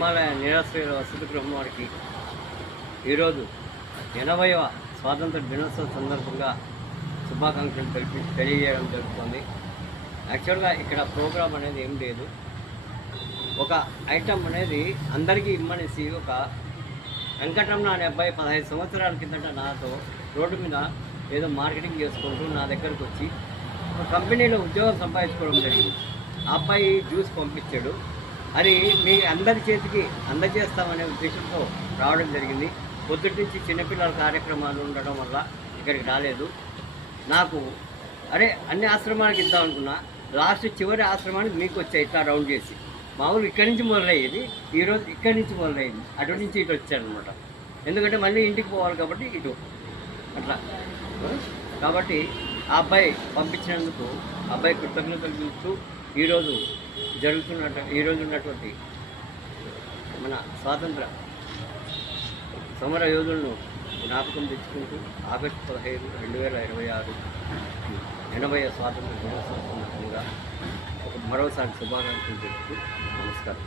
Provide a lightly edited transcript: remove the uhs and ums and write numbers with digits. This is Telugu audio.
వనమాల నిరాశ్రయుల వసతి గృహం వారికి ఈరోజు 80వ స్వాతంత్ర దినోత్సవం సందర్భంగా శుభాకాంక్షలు తెలియజేయడం జరుగుతుంది. యాక్చువల్గా ఇక్కడ ప్రోగ్రాం అనేది ఏం లేదు, ఒక ఐటమ్ అనేది అందరికీ ఇమ్మనేసి ఒక వెంకటరమణ అనే అబ్బాయి 15 సంవత్సరాల కిందట నాతో రోడ్డు మీద ఏదో మార్కెటింగ్ చేసుకుంటూ నా దగ్గరకు వచ్చి ఒక కంపెనీలో ఉద్యోగం సంపాదించుకోవడం జరిగింది. ఆ అబ్బాయి జ్యూస్ పంపించాడు. అది మీ అందరి చేతికి అందజేస్తామనే ఉద్దేశంతో రావడం జరిగింది. పొద్దుటి నుంచి చిన్నపిల్లల కార్యక్రమాలు ఉండడం వల్ల ఇక్కడికి రాలేదు. నాకు అన్ని ఆశ్రమాలకు ఇద్దాం అనుకున్నా, లాస్ట్ చివరి ఆశ్రమానికి మీకు వచ్చాయి ఇట్లా రౌండ్ చేసి. మామూలు ఇక్కడి నుంచి మొదలయ్యేది, ఈరోజు ఇక్కడి నుంచి మొదలయ్యింది, అటు నుంచి ఇటు వచ్చారనమాట. ఎందుకంటే మళ్ళీ ఇంటికి పోవాలి కాబట్టి ఇటు అట్లా. కాబట్టి ఆ అబ్బాయి పంపించినందుకు అబ్బాయి కృతజ్ఞతలు తెలుపుతూ ఈరోజు ఉన్నటువంటి మన స్వాతంత్ర సమర యోధులను జ్ఞాపకం తెచ్చుకుంటూ ఆగస్టు 15, 2026 80వ స్వాతంత్ర దినోత్సవం సందర్భంగా మరోసారి శుభాకాంక్షలు తెలుపుతూ నమస్కారం.